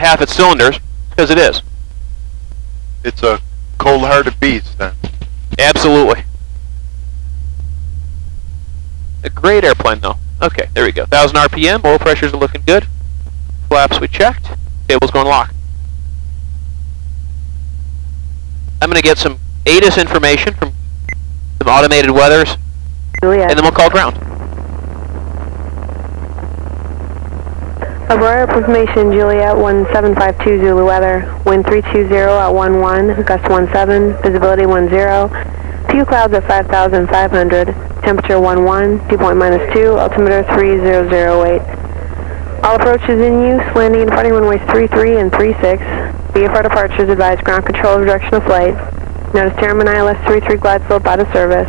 half its cylinders, because it is. It's a cold-hearted beast, then. Absolutely. A great airplane, though. Okay, there we go. 1,000 RPM, oil pressures are looking good. Flaps we checked. Cable's going lock. I'm going to get some ATIS information from some automated weathers, Juliet. and then we'll call ground. Aurora information, Juliet 1752 Zulu weather. Wind 320 at 11, gust 17, visibility 10. Few clouds at 5,500. Temperature 11, dew point -2, altimeter 3008. All approaches in use, landing and departing runways 33 and 36. VFR departures advise ground control of direction of flight. Notice Terraman ILS 33 glide slope out of service.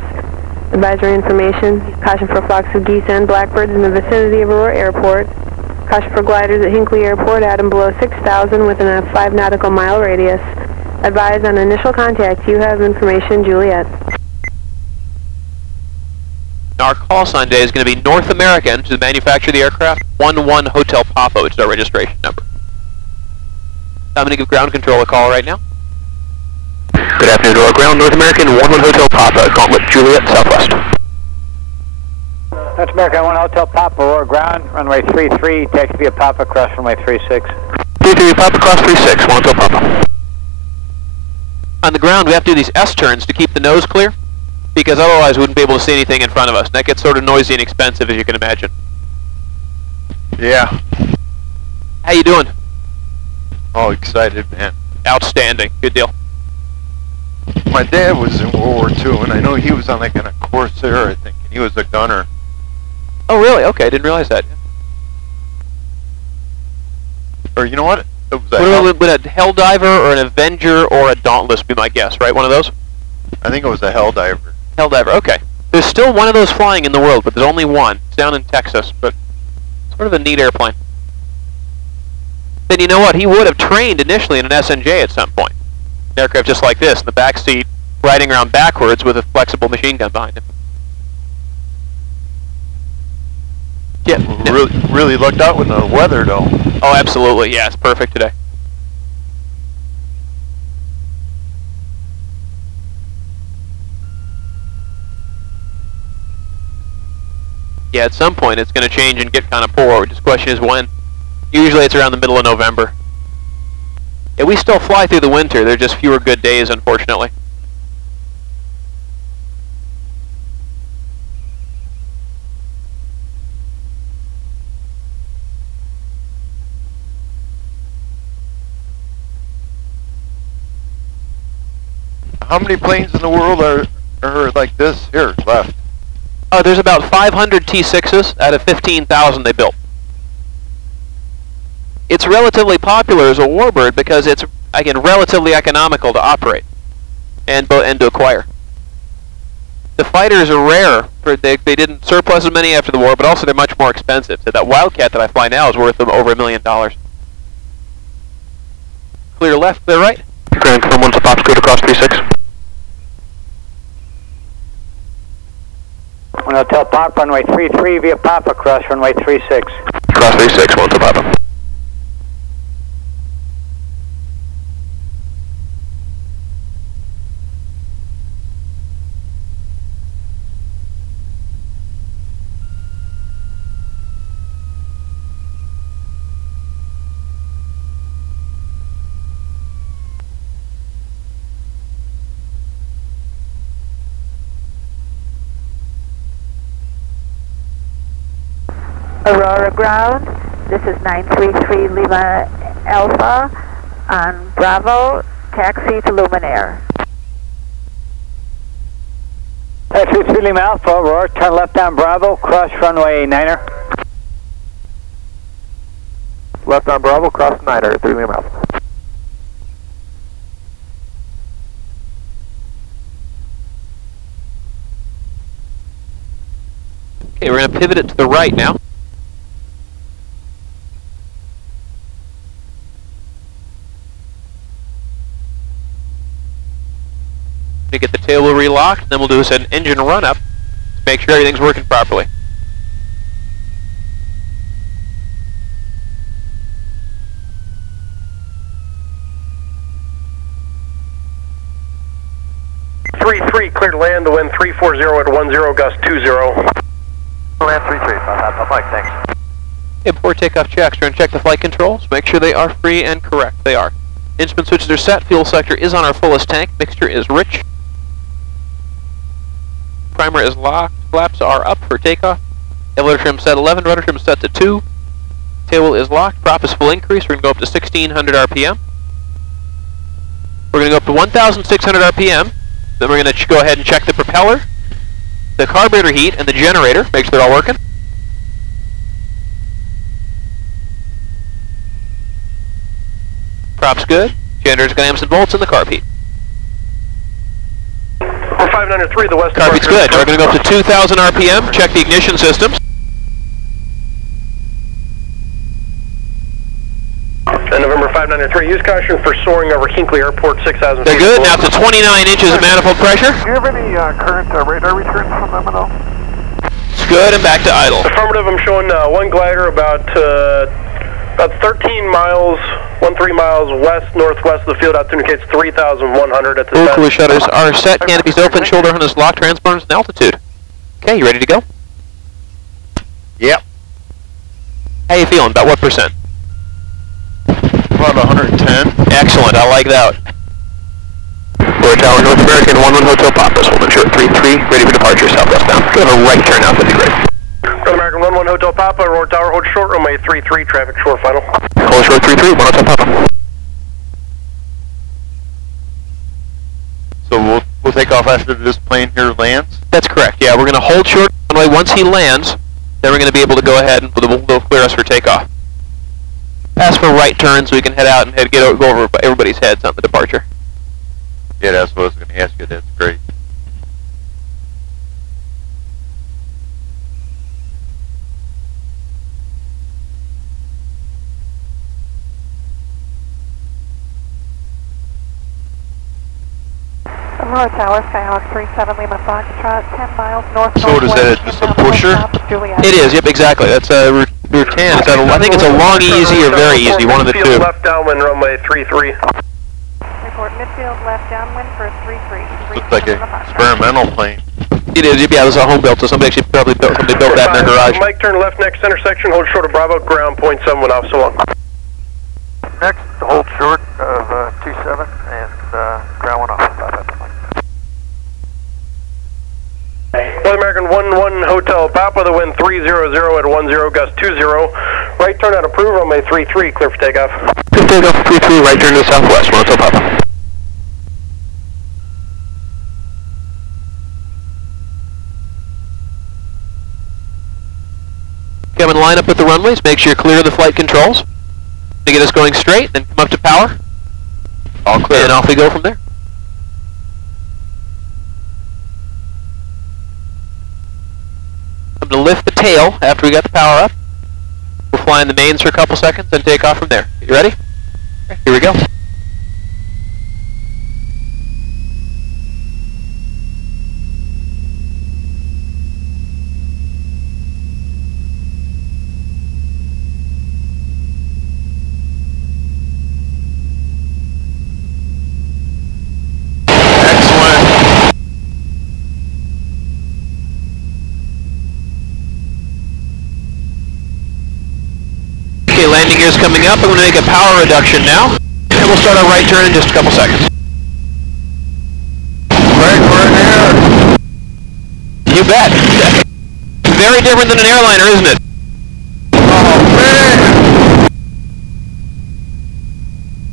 Advisory information, caution for flocks of geese and blackbirds in the vicinity of Aurora Airport. Caution for gliders at Hinckley Airport at and below 6,000 within a 5 nautical mile radius. Advise on initial contact. You have information, Juliet. Our call sign today is going to be North American, to the manufacturer of the aircraft, 11 Hotel Papa, which is our registration number. I'm going to give ground control a call right now. Good afternoon to our ground, North American, 11 Hotel Papa, Gauntlet, Juliet, Southwest. North American 1 Hotel Papa, Aurora ground, runway 33, taxi via Papa, cross runway 36. 33 Papa, cross 36, 1 Hotel Papa. On the ground, we have to do these S-turns to keep the nose clear, because otherwise we wouldn't be able to see anything in front of us. And that gets sort of noisy and expensive, as you can imagine. Yeah. How you doing? Oh, excited, man. Outstanding. Good deal. My dad was in World War II, and I know he was on like a Corsair, I think, and he was a gunner. Oh, really? Okay, I didn't realize that. Or you know what? It was Would a Helldiver or an Avenger or a Dauntless be my guess, right? One of those? I think it was a Helldiver. Helldiver, okay. There's still one of those flying in the world, but there's only one. It's down in Texas, but sort of a neat airplane. Then you know what? He would have trained initially in an SNJ at some point. An aircraft just like this, in the back seat, riding around backwards with a flexible machine gun behind him. Yeah. Really lucked out with the weather, though. Oh, absolutely. Yeah, it's perfect today. Yeah, at some point it's going to change and get kind of poor. Just the question is when. Usually it's around the middle of November. Yeah, we still fly through the winter. There are just fewer good days, unfortunately. How many planes in the world are like this here left? There's about 500 T6s out of 15,000 they built. It's relatively popular as a warbird because it's, again, relatively economical to operate and to acquire. The fighters are rare. They didn't surplus as many after the war, but also they're much more expensive. So that Wildcat that I fly now is worth over $1 million. Clear left, clear right. Grand confirm 1 to Pop, scoot across 36. 1 Hotel Papa, runway 33 via Papa, cross runway 36. Cross 36, 1 to Papa. Aurora ground, this is 933 Lima Alpha on Bravo, taxi to Luminaire. 933 Lima Alpha, Aurora, turn left on Bravo, cross runway 9er. Left on Bravo, cross 9er, 3 Lima Alpha. Okay, we're going to pivot it to the right now. To get the tail wheel relocked, then we'll do an engine run-up to make sure everything's working properly. 33, clear to land, the wind 340 at 10, gust 20. Land 33, Mike, thanks. Okay, before takeoff checks, we're going to check the flight controls, make sure they are free and correct. They are. Instrument switches are set, fuel sector is on our fullest tank, mixture is rich. Primer is locked, flaps are up for takeoff. Elevator trim set 11, rudder trim set to 2. Tail is locked, prop is full increase, we're going to go up to 1600 RPM. We're going to go up to 1600 RPM, then we're going to go ahead and check the propeller, the carburetor heat, and the generator, make sure they're all working. Prop's good, generator's got amps and volts, and the carb heat. We're 593, the west. Carb heat's good. Now we're going to go up to 2000 RPM, check the ignition systems. And November 593, use caution for soaring over Hinckley Airport, 6,000 feet. They're good, now to 29 inches of manifold pressure. Do you have any current radar returns from them at all? It's good, and back to idle. Affirmative, I'm showing one glider about 13 miles, 13 miles west-northwest of the field, altitude indicates 3,100 at the Full cruise shutters are set, canopies open, shoulder harness locked, transponders and altitude. Okay, you ready to go? Yep. How you feeling? About what percent? About 110. Excellent, I like that. We're Tower North American 11 Hotel Papa, Swollen Short 33, ready for departure, southwest bound. Go have a right turn out, that'd be great. North American 11 Hotel Papa, Aurora Tower, hold short, runway 33, traffic shore final. Hold short 33, 1 Hotel Papa. So we'll take off after this plane here lands? That's correct, yeah, we're going to hold short runway once he lands, then we're going to be able to go ahead and they'll clear us for takeoff. Pass for right turn so we can head out and go over everybody's heads on the departure. Yeah, that's what I was going to ask you. That's great. Aurora Tower, Skyhawk 37 Lima Foxtrot, 10 miles north. So what is that, just a pusher? It is, yep, exactly. That's a Rutan. I think it's a long easy or very easy, one of the two. Left downwind, runway 33. Report midfield left downwind for 33. Looks like an experimental plane. It is, yeah, it was a home built, so somebody actually probably built that in their garage. Mike, turn left next intersection, hold short of Bravo, ground point 7 off, so long. Next, hold short of 27 and ground 1 off. North American 11 Hotel Papa, the wind 300 at 10, gust 20. Right turn out approved, runway 33, clear for takeoff. Good takeoff, 33, right turn to the southwest, 1 Hotel Papa. Come and line up with the runways, make sure you're clear of the flight controls. To get us going straight, then come up to power. All clear. And off we go from there. I'm going to lift the tail after we got the power up. We'll fly in the mains for a couple seconds, then take off from there. You ready? Okay, here we go. Okay, landing gear's coming up. I'm going to make a power reduction now. And we'll start our right turn in just a couple seconds. Right, we're in the air. You bet. Very different than an airliner, isn't it? Oh, man.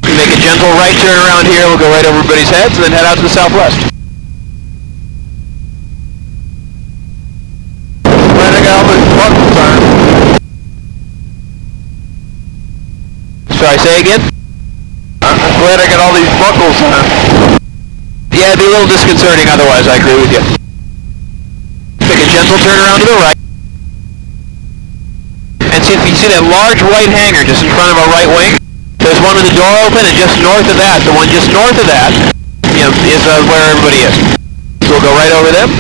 Make a gentle right turn around here. We'll go right over everybody's heads and then head out to the southwest. Glad I got all these buckles on. Sorry, say again? I'm glad I got all these buckles on. Yeah, it'd be a little disconcerting otherwise, I agree with you. Make a gentle turn around to the right. And see if you see that large white hangar just in front of our right wing. There's one with the door open, and just north of that, the one just north of that, you know, is where everybody is. So we'll go right over them.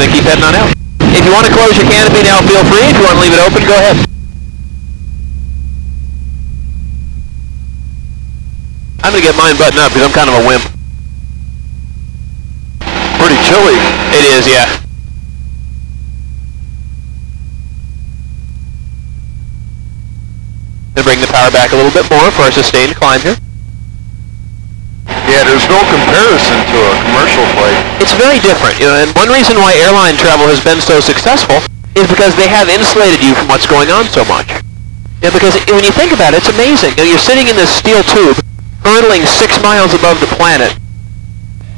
Then keep heading on out. If you want to close your canopy now, feel free. If you want to leave it open, go ahead. I'm going to get mine buttoned up because I'm kind of a wimp. chilly. It is, yeah. Gonna bring the power back a little bit more for our sustained climb here. Yeah, there's no comparison to a commercial flight. It's very different, you know, and one reason why airline travel has been so successful is because they have insulated you from what's going on so much. Yeah, because when you think about it, it's amazing. You know, you're sitting in this steel tube, hurtling 6 miles above the planet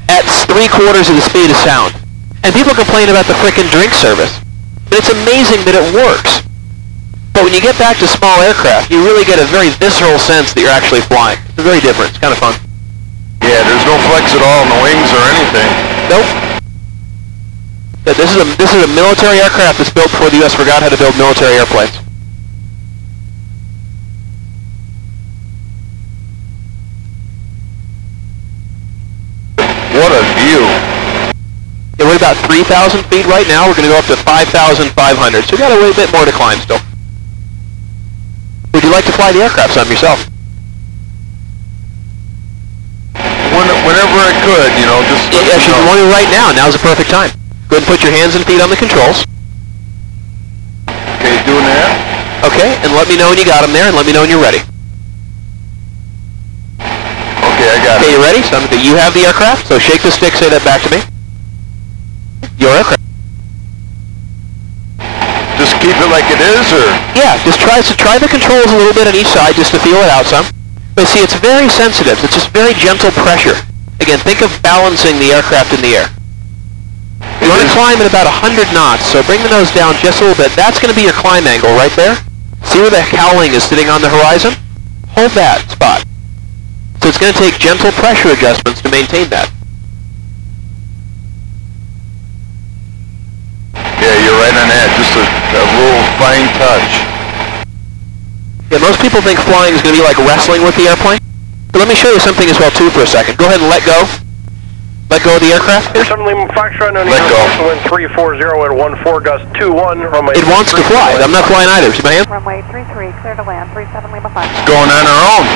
at 3/4 of the speed of sound. And people complain about the frickin' drink service. But it's amazing that it works. But when you get back to small aircraft, you really get a very visceral sense that you're actually flying. It's very different. It's kind of fun. Yeah, there's no flex at all in the wings or anything. Nope. Yeah, this is a military aircraft that's built before the U.S. forgot how to build military airplanes. What a view. Yeah, we're about 3,000 feet right now. We're going to go up to 5,500. So we've got a little bit more to climb still. Would you like to fly the aircraft some yourself? Whenever I could, you know, just... Yeah, if you want to right now, now's the perfect time. Go ahead and put your hands and feet on the controls. Okay, doing that. Okay, and let me know when you got them there, and let me know when you're ready. Okay, I got Okay, it. you ready? So you have the aircraft, so shake the stick, say that back to me. Your aircraft. Just keep it like it is, or... Yeah, just try the controls a little bit on each side just to feel it out some. But see, it's very sensitive. It's just very gentle pressure. Again, think of balancing the aircraft in the air. You want to climb at about 100 knots, so bring the nose down just a little bit. That's going to be your climb angle right there. See where the cowling is sitting on the horizon? Hold that spot. So it's going to take gentle pressure adjustments to maintain that. Yeah, you're right on that. Just a little fine touch. Yeah, most people think flying is going to be like wrestling with the airplane. But let me show you something as well, too, for a second. Go ahead and let go. Let go of the aircraft. Here's 7 Lima Foxtrot, no need Let to go. wind 340 at 14, gust 21, runway... It wants to fly. I'm not flying either. See my hand? Runway 33, clear to land, 37 Lima 5. It's going on our own.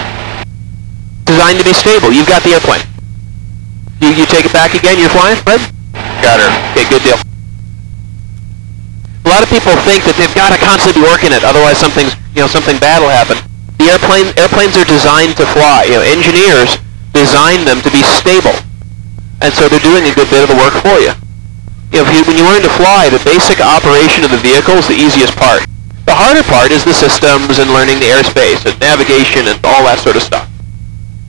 Designed to be stable. You've got the airplane. You take it back again. You're flying, Fred? Got her. Okay, good deal. A lot of people think that they've got to constantly be working it, otherwise something bad will happen. The airplanes are designed to fly. You know, engineers design them to be stable, and so they're doing a good bit of the work for you. You know, when you learn to fly, the basic operation of the vehicle is the easiest part. The harder part is the systems and learning the airspace and navigation and all that sort of stuff.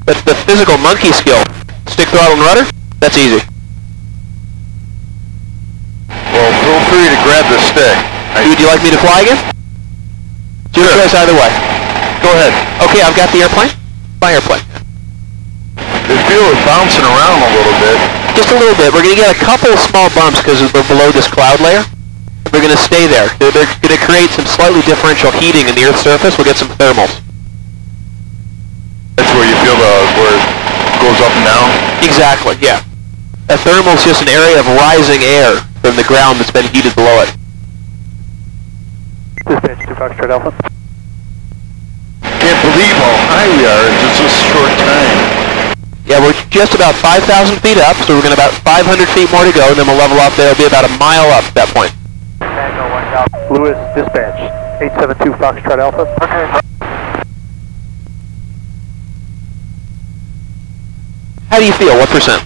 But the physical monkey skill, stick, throttle, and rudder, that's easy. Well, feel free to grab the stick. Would you like me to fly again? It's your choice either way. Go ahead. Okay, I've got the airplane. Fly airplane. They feel it bouncing around a little bit. Just a little bit. We're going to get a couple of small bumps because we're below this cloud layer. We're going to stay there. They're going to create some slightly differential heating in the Earth's surface. We'll get some thermals. That's where you feel where it goes up and down? Exactly, yeah. A thermal is just an area of rising air from the ground that's been heated below it. Dispatch 2 Foxtrot Alpha. Can't believe how high we are in just this short time. Yeah, we're just about 5,000 feet up, so we're going to about 500 feet more to go, and then we'll level off there. It'll be about a mile up at that point. Lewis, dispatch 872 Foxtrot Alpha. Okay. How do you feel? What percent?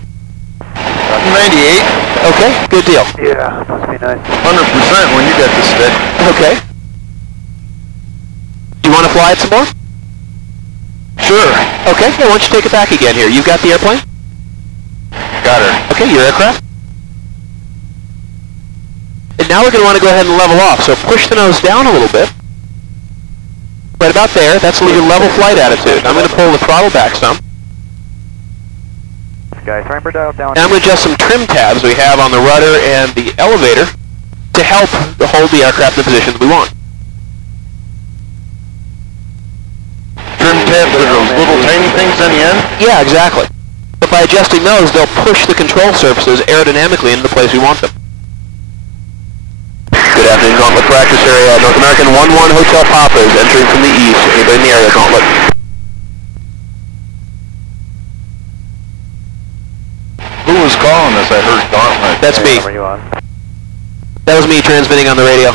98. Okay, good deal. Yeah, must be nice. 100% when you get the stick. Okay. Do you want to fly it some more? Sure. Okay, yeah, why don't you take it back again here? You've got the airplane? Got her. Okay, your aircraft. And now we're going to want to go ahead and level off, so push the nose down a little bit. Right about there, that's your level flight attitude. I'm going to pull the throttle back some. Guys, remember dial down. And I'm going to adjust some trim tabs we have on the rudder and the elevator to help hold the aircraft in the position that we want. Trim tabs are those little tiny things on the end? Yeah, exactly. But by adjusting those, they'll push the control surfaces aerodynamically into the place we want them. Good afternoon, Gauntlet practice area. North American 11 Hotel Papa is entering from the east. Anybody in the area, Gauntlet? Who was calling us? I heard Gauntlet. That's me. Number you on? That was me transmitting on the radio.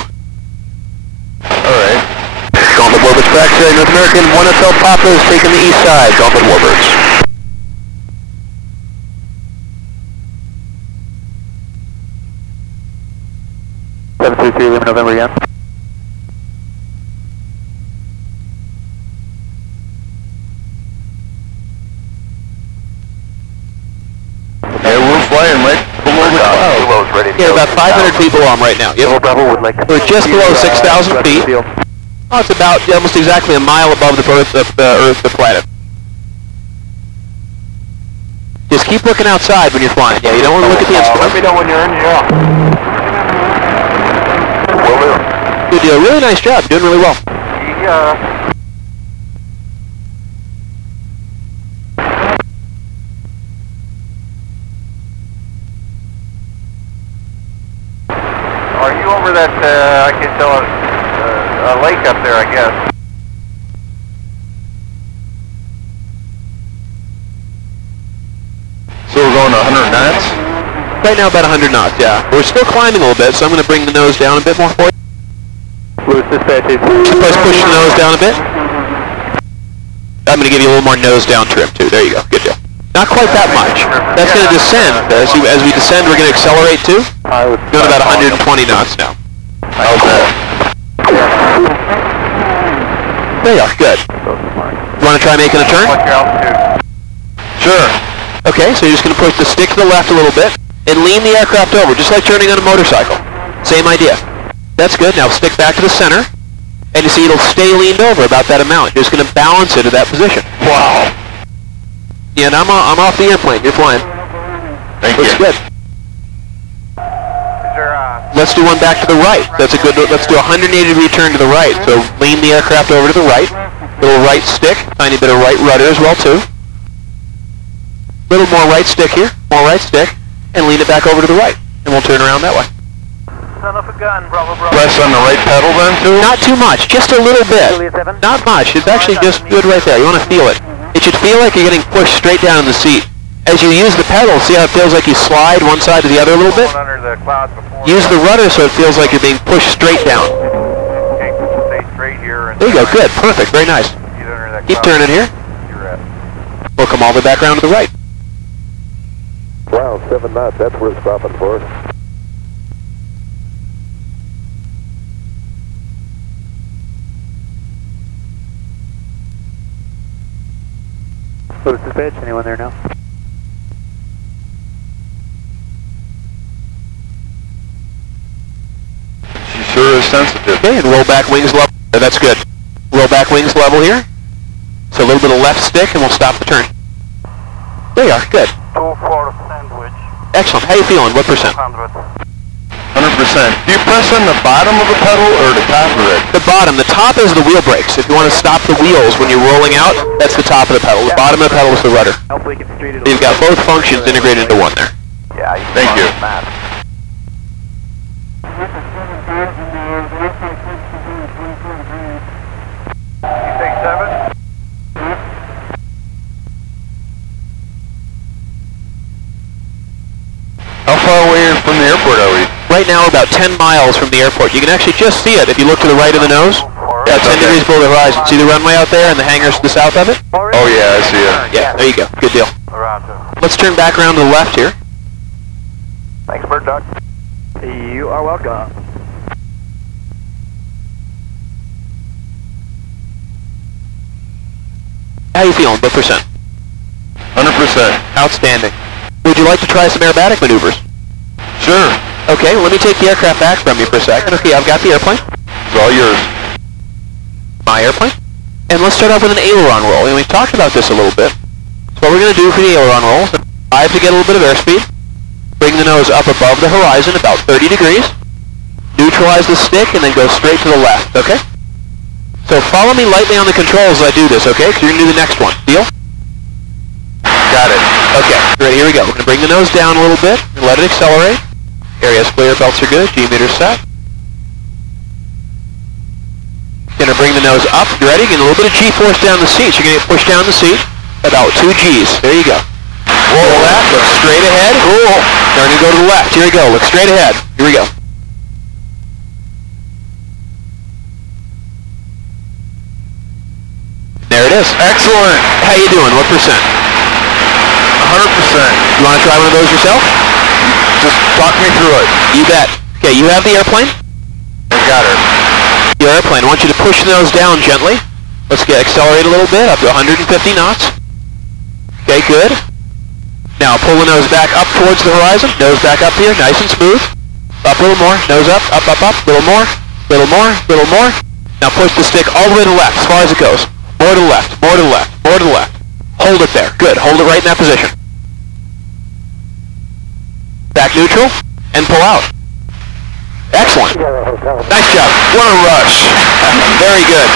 Alright. Gauntlet Warbirds back here. North American 1FL Papa is taking the east side. Gauntlet Warbirds. Lima November again. Yeah, we're flying right below the clouds. Yeah, about 500 people on right now. Yep. Bravo would like to We're just below 6,000 feet. Oh, it's about almost exactly a mile above the Earth, the planet. Just keep looking outside when you're flying. Yeah, you don't want to look at the instrument. Let me know when you're in, yeah. Will do. Good deal. Really nice job. Doing really well. Yeah. Are you over that, I can tell a lake up there, I guess? So we're going 100 knots? Right now about 100 knots, yeah. We're still climbing a little bit, so I'm going to bring the nose down a bit more for you. Louis dispatch. Let's push the nose down a bit. I'm going to give you a little more nose down trim too. There you go. Good deal. Not quite that much. That's going to descend. As we descend, we're going to accelerate too. Doing about 120 knots now. Okay. There you are. Good. You want to try making a turn? What's your altitude? Sure. Okay, so you're just going to push the stick to the left a little bit and lean the aircraft over, just like turning on a motorcycle. Same idea. That's good. Now stick back to the center, and you see it'll stay leaned over about that amount. You're just going to balance it to that position. Wow. Yeah, and I'm off the airplane. You're flying. Thank Looks you. good. Is there Let's do one back to the right. That's a good. Let's do a 180-degree turn to the right. So lean the aircraft over to the right. Little right stick. Tiny bit of right rudder as well too. Little more right stick here. More right stick, and lean it back over to the right, and we'll turn around that way. son of a gun, Bravo, Bravo? Press on the right pedal then too? Not too much, just a little bit. Not much. It's actually just good right there. You want to feel it. It should feel like you're getting pushed straight down in the seat. As you use the pedal, see how it feels like you slide one side to the other a little bit? Under the clouds before. Use the rudder so it feels like you're being pushed straight down. Okay, stay straight here. And There you go. Good. Perfect. Very nice. Get under that Keep cloud. turning here. You're at. We'll come all the way back around to the right. Wow, 7 knots. That's worth stopping for. Louis dispatch, anyone there now? She sure is sensitive. Okay, and roll back wings level. That's good. Roll back wings level here. So a little bit of left stick, and we'll stop the turn. There you are. Good. 24 sandwich. Excellent. How you feeling? What percent? 100. 100%. Do you press on the bottom of the pedal or the top of it? The bottom. The top is the wheel brakes. If you want to stop the wheels when you're rolling out, that's the top of the pedal. The bottom of the pedal is the rudder. Hopefully you can street it. So you've got both functions integrated into one there. Yeah, you Thank you. You take 7? How far away from the airport are we? Right now, we're about 10 miles from the airport. You can actually just see it if you look to the right of the nose. Yeah, 10 degrees below the horizon. See the runway out there and the hangars to the south of it? Oh yeah, I see it. Yeah, there you go. Good deal. Roger. Let's turn back around to the left here. Thanks, Bird Dog. You are welcome. How you feeling? What percent? 100%. Outstanding. Would you like to try some aerobatic maneuvers? Sure. Okay, let me take the aircraft back from you for a second. Okay, I've got the airplane. It's all yours. My airplane. And let's start off with an aileron roll. And we've talked about this a little bit. So what we're going to do for the aileron roll is dive to get a little bit of airspeed. Bring the nose up above the horizon, about 30 degrees. Neutralize the stick and then go straight to the left, okay? So follow me lightly on the controls as I do this, okay? Because you're going to do the next one. Deal? Got it. Okay, great, here we go. We're going to bring the nose down a little bit and let it accelerate. Area escalator belts are good. G-meter set. Going to bring the nose up. You ready? Get a little bit of G-force down the seat. So you're going to get pushed down the seat. About 2 Gs. There you go. Roll that, look straight ahead. Cool. Now we're going to go to the left. Here we go. Look straight ahead. Here we go. There it is. Excellent. How you doing? What percent? 100%. You want to try one of those yourself? Just talk me through it. You bet. Okay, you have the airplane? I got her. The airplane. I want you to push the nose down gently. Let's accelerate a little bit, up to 150 knots. Okay, good. Now pull the nose back up towards the horizon. Nose back up here, nice and smooth. Up a little more. Nose up, up, up, up. Little more, little more, little more. Now push the stick all the way to the left, as far as it goes. More to the left, more to the left, more to the left. Hold it there. Good. Hold it right in that position. Back neutral, and pull out. Excellent. Nice job. What a rush. Very good.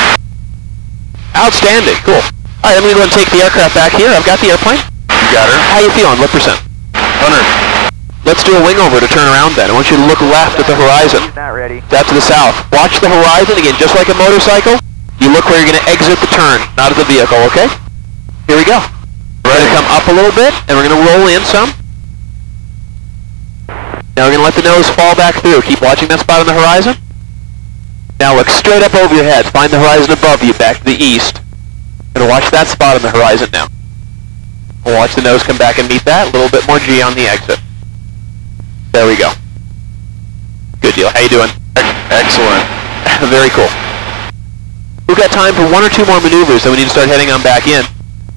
Outstanding. Cool. All right, I'm going to go and take the aircraft back here. I've got the airplane. You got her. How you feeling? What percent? 100. Let's do a wing over to turn around then. I want you to look left at the horizon. Not ready. That's to the south. Watch the horizon again, just like a motorcycle. You look where you're going to exit the turn, not at the vehicle, okay? Here we go. We're going to come up a little bit, and we're going to roll in some. Now we're going to let the nose fall back through. Keep watching that spot on the horizon. Now look straight up over your head. Find the horizon above you, back to the east. Going to watch that spot on the horizon now. We'll watch the nose come back and meet that. A little bit more G on the exit. There we go. Good deal. How you doing? Excellent. Very cool. We've got time for one or two more maneuvers, then we need to start heading on back in.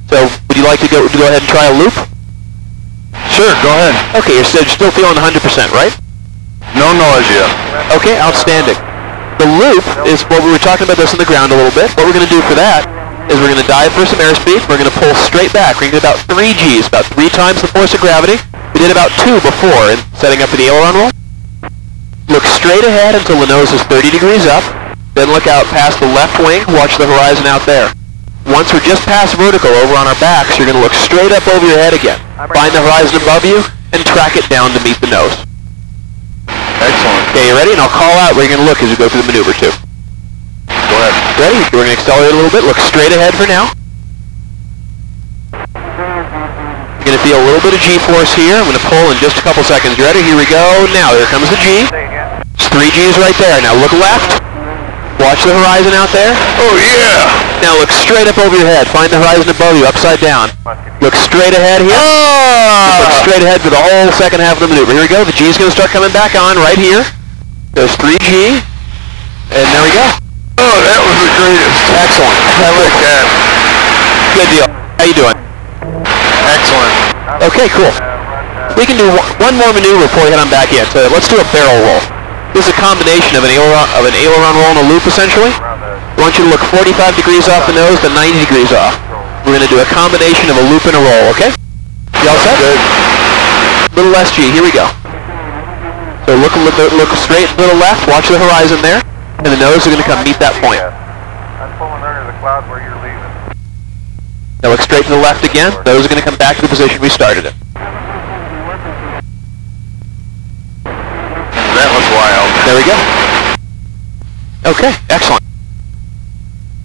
So, would you like to go ahead and try a loop? Sure, go ahead. Okay, you're still feeling 100%, right? No nausea. Okay, outstanding. The loop is what we were talking about this on the ground a little bit. What we're going to do for that is we're going to dive for some airspeed. We're going to pull straight back. We're going to get about 3 Gs, about 3 times the force of gravity. We did about 2 before in setting up the aileron roll. Look straight ahead until the nose is 30 degrees up. Then look out past the left wing. Watch the horizon out there. Once we're just past vertical over on our backs, you're going to look straight up over your head again. Find the horizon above you and track it down to meet the nose. Excellent. Okay, you ready? And I'll call out where you're going to look as you go through the maneuver too. Go ahead. Ready? We're going to accelerate a little bit. Look straight ahead for now. You're going to feel a little bit of G-force here. I'm going to pull in just a couple seconds. You ready? Here we go. Now, here comes the G. It's 3 Gs right there. Now look left. Watch the horizon out there. Oh, yeah. Now look straight up over your head. Find the horizon above you, upside down. Look straight ahead here. Look straight ahead for the whole second half of the maneuver. Here we go. The G is going to start coming back on right here. There's 3G. And there we go. Oh, that was the greatest. Excellent. I like that. Good deal. How you doing? Excellent. Okay, cool. We can do one more maneuver before we head on back in. So let's do a barrel roll. This is a combination of an aileron roll and a loop, essentially. I want you to look 45 degrees off the nose to 90 degrees off. We're going to do a combination of a loop and a roll, okay? You all set? Good. A little less G. Here we go. So look straight to the left. Watch the horizon there. And the nose is going to come meet that point. I'm pulling under the cloud where you're leaving. Now look straight to the left again. Nose is going to come back to the position we started in. That was wild. There we go. Okay, excellent.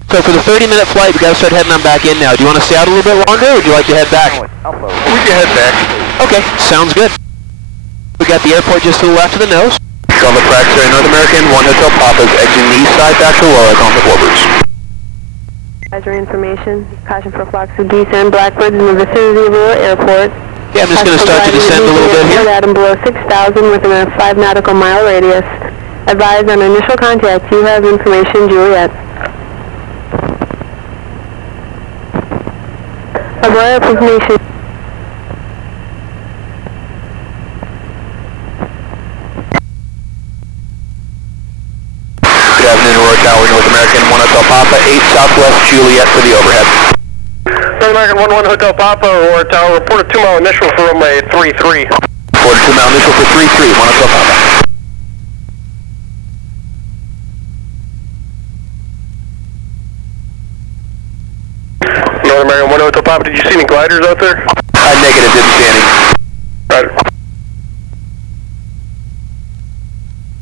So for the 30-minute flight, we got to start heading on back in now. Do you want to stay out a little bit longer, or would you like to head back? We can head back. Okay, sounds good. We got the airport just to the left of the nose. On the Praxair North American, 1 Hotel Papa's exiting the east side back to Warwick on the Warbirds. Advisory information. Caution for flocks of geese and blackbirds in the vicinity of Ruhr Airport. Okay, I'm just going to start to descend a little bit here. At and below 6,000 within a 5 nautical mile radius. Advise on initial contact. You have information, Juliet. Avoid information. Good afternoon, Roy Tower, North American, 1 Hotel Papa, 8 Southwest Juliet for the overhead. North American 1-1 Hotel Papa, Aurora Tower, report a 2-mile initial for runway 33. Report a 2-mile initial for 33, 1 Hotel Papa. North American 1 Hotel Papa, did you see any gliders out there? Negative, didn't see any. Right.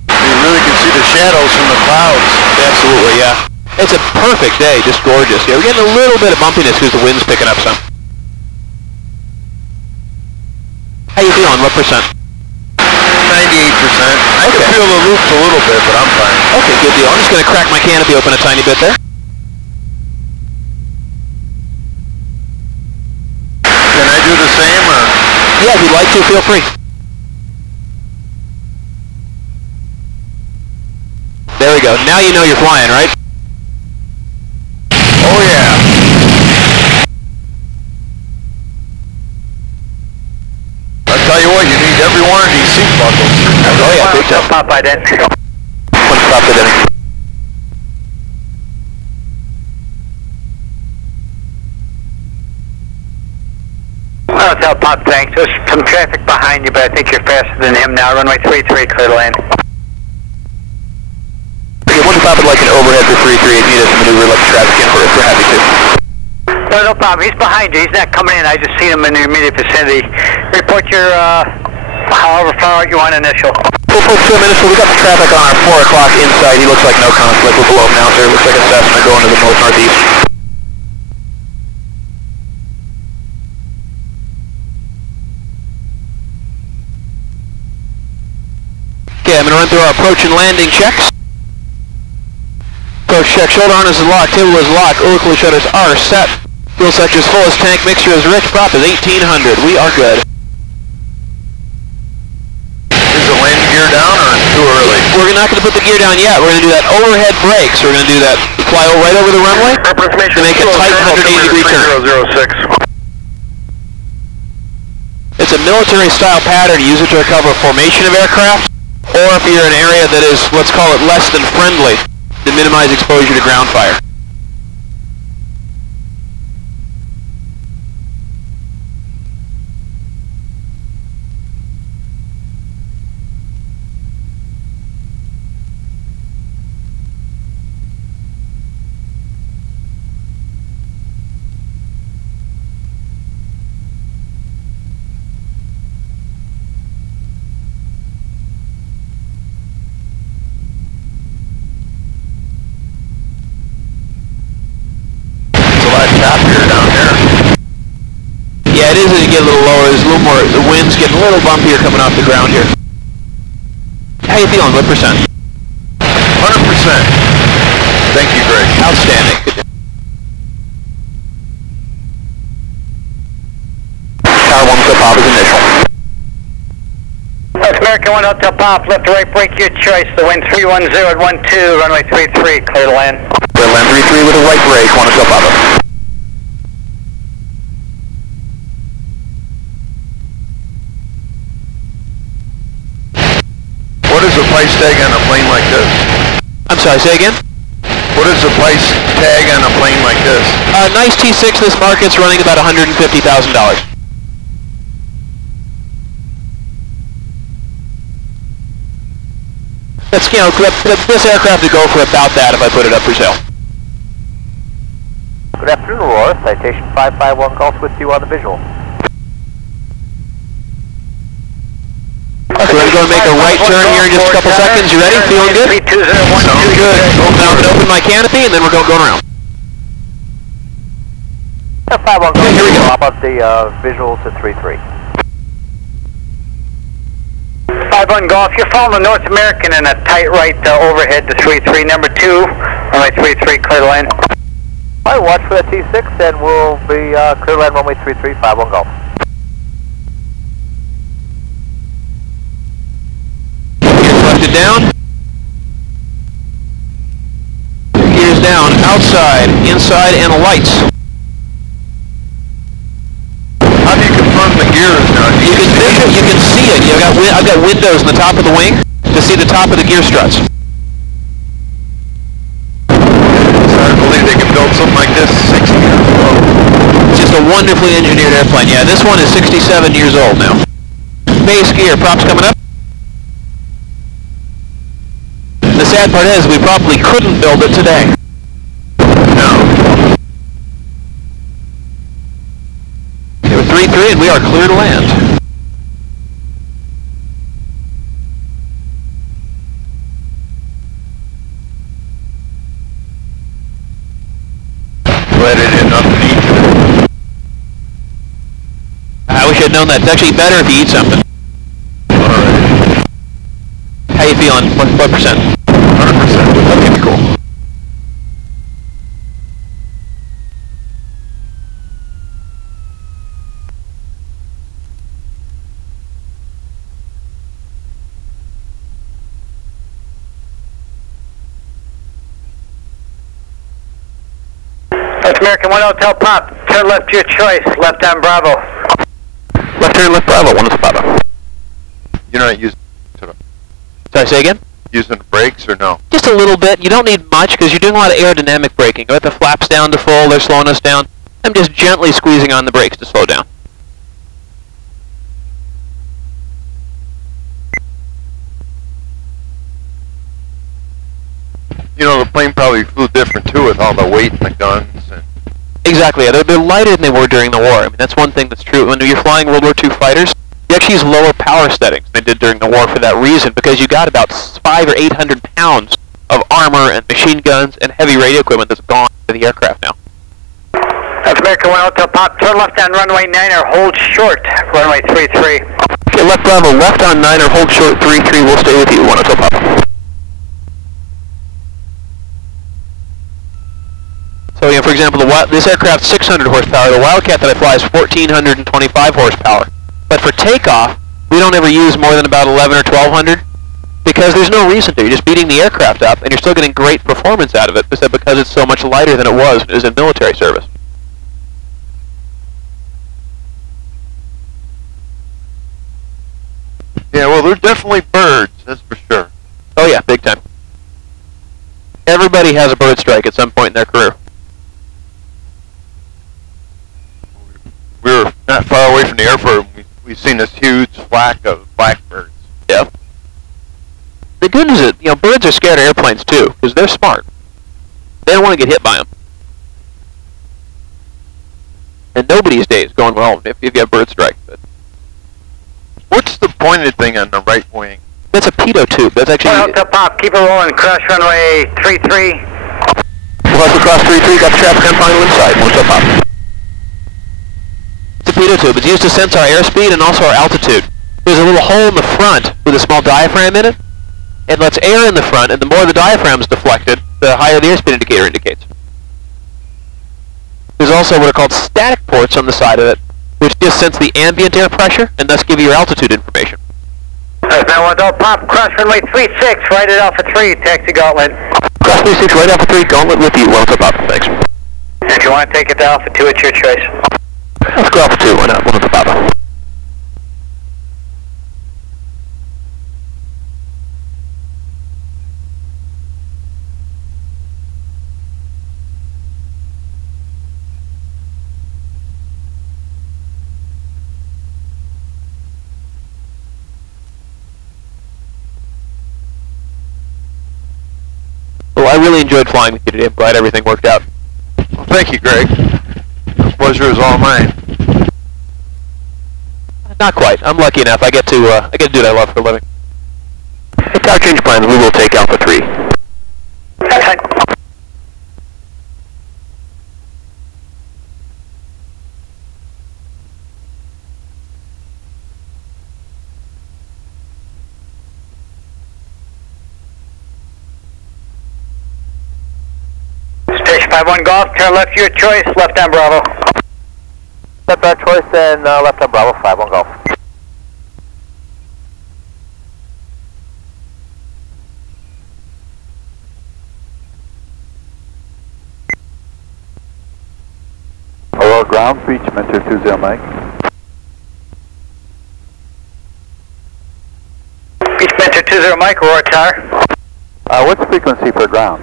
You really can see the shadows from the clouds. Absolutely, yeah. It's a perfect day, just gorgeous. Yeah, we're getting a little bit of bumpiness because the wind's picking up some. How you feeling? What percent? 98%. I can feel the loops a little bit, but I'm fine. Okay, good deal. I'm just going to crack my canopy open a tiny bit there. Can I do the same, or? Yeah, if you'd like to, feel free. There we go. Now you know you're flying, right? Oh yeah. I'll tell you what, you need every one of these seat buckles. Oh yeah, big time. Pop by then. One stop it in. Hotel Pop, thanks. There's some traffic behind you, but I think you're faster than him now. Runway 33, clear to land. Okay, we'll just pop it like an overhead for 3-3 if you need us to maneuver like traffic in for us. We're happy to. No problem. He's behind you. He's not coming in. I just seen him in the immediate vicinity. Report your, however far out you want initial. Full 2 minutes, so we got the traffic on our 4 o'clock inside. He looks like no conflict. We're below him now, sir. Looks like a Cessna going to the north-northeast. Okay, I'm going to run through our approach and landing checks. Approach check. Shoulder harness is locked. Table is locked. Orically shutters are set. Fuel sector is full. As tank mixture is rich. Prop is 1800. We are good. Is the landing gear down, or is it too early? We're not going to put the gear down yet. We're going to do that overhead brake. So we're going to do that. Fly right over the runway to make a tight 180-degree turn. 006. It's a military-style pattern. Use it to recover formation of aircraft, or if you're in an area that is, let's call it, less than friendly, to minimize exposure to ground fire. Yeah, it is as you get a little lower. There's a little more, the wind's getting a little bumpier coming off the ground here. How you feeling? What percent? 100%. Thank you, Greg. Outstanding. Tower 1 Hotel Pop is initial. That's American 1 Hotel Pop. Left to right brake, your choice. The wind 310 at 12. Runway 33, clear to land. Clear to land 33 with a right brake. 1 Hotel Pop. What is the price tag on a plane like this? I'm sorry, say again? What is the price tag on a plane like this? Nice T6, this market's running about $150,000. That's, you know, this aircraft would go for about that if I put it up for sale. Good afternoon, Aurora. Citation 551 Golf with you on the visual. So we're going to go and make a right turn here in just a couple seconds. You ready? Feeling good? Sounds good. Now I'm going to open my canopy and then we're going around. 5-1 Golf. Here we go. Pop up the visual to 3-3. 5-1 Golf. You're following the North American in a tight right overhead to 3-3. Number 2, runway 3-3, clear to land. All right, watch for that T6 and we'll be clear to land runway 3-3, 5-1 Golf. Left it down. Gears down, outside, inside, and the lights. How do you confirm the gears now? You can see it. I've got windows in the top of the wing to see the top of the gear struts. It's hard to believe they can build something like this 60 years ago. It's just a wonderfully engineered airplane. Yeah, this one is 67 years old now. Base gear, props coming up. The sad part is we probably couldn't build it today. No. Okay, we're 3-3 and we are clear to land. Let it in underneath. We wish I'd known that. It's actually better if you eat something. Alright. How you feeling? What percent? 100%. Okay, cool. North American 1 Hotel Pop, turn left your choice, left on Bravo. Left turn, left Bravo, 1 Bravo. You're not using... Sorry, say again? Using brakes or no? Just a little bit. You don't need much because you're doing a lot of aerodynamic braking. Got the flaps down to full, they're slowing us down. I'm just gently squeezing on the brakes to slow down. You know, the plane probably flew different too with all the weight and the guns. And Exactly, yeah. They're lighter than they were during the war. I mean, that's one thing that's true. When you're flying World War II fighters, you actually use lower power settings than they did during the war for that reason, because you got about 500 or 800 pounds of armor and machine guns and heavy radio equipment that's gone to the aircraft now. North American 1 Hotel Pop, turn left on runway 9er, hold short, runway 33. Okay, left Bravo, left on 9er, hold short 33, we'll stay with you, 1 Hotel Pop. So, for example, this aircraft's 600 horsepower. The Wildcat that I fly is 1,425 horsepower. But for takeoff, we don't ever use more than about 11 or 1,200 because there's no reason to. You're just beating the aircraft up, and you're still getting great performance out of it because it's so much lighter than it was in military service. yeah, well, they're definitely birds, that's for sure. Oh yeah, big time. Everybody has a bird strike at some point in their career. We were not far away from the airport. We've seen this huge flock of blackbirds. Yeah. The good news is, birds are scared of airplanes too, because they're smart. They don't want to get hit by them. And nobody these days going, well, if you have bird strike. But What's the pointed thing on the right wing? that's a pitot tube. That's actually... 1 Hotel Pop, keep it rolling, crash runway 33. Plus across 33, got traffic on final inside. 1 Hotel Pop. It's a pitot tube. It's used to sense our airspeed and also our altitude. There's a little hole in the front with a small diaphragm in it. It lets air in the front, and the more the diaphragm is deflected, the higher the airspeed indicator indicates. There's also what are called static ports on the side of it, which just sense the ambient air pressure and thus give you your altitude information. Now 1 Hotel Pop, cross runway 36, right at Alpha 3, taxi Gauntlet. Cross 36, right Alpha 3, Gauntlet with you. 1 Hotel Pop, thanks. If you want to take it to Alpha 2, it's your choice. Let's go Alpha 2, why not? 1 Hotel Pop. Well, I really enjoyed flying with you today. I'm glad everything worked out. Well, thank you, Greg. The pleasure is all mine. Not quite. I'm lucky enough. I get to do what I love for a living. Hey, tower change plans. We will take Alpha 3. That's fine. Station 51 Golf, turn left your choice, left on Bravo. Left on choice and left on Bravo, 51 Golf. Aurora ground, beach Mentor 20 Mike. Beach Mentor 20 Mike, Aurora Tower. What's frequency for ground?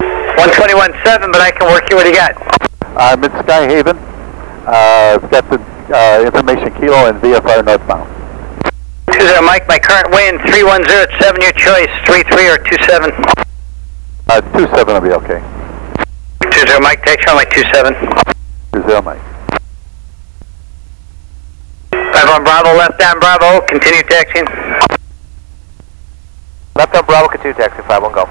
121.7, but I can work you. What do you got? I'm in Sky Haven. I've got the information kilo and VFR northbound. 20 Mike, my current wind 310 at 7, your choice, 33 or 27. 27 will be okay. 20 Mike, taxi runway 27. 20 Mike. 51 Bravo, left on Bravo, continue taxiing. Left on Bravo, continue taxi, 51 Golf.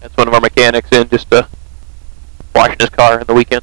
That's one of our mechanics in just washing his car on the weekend.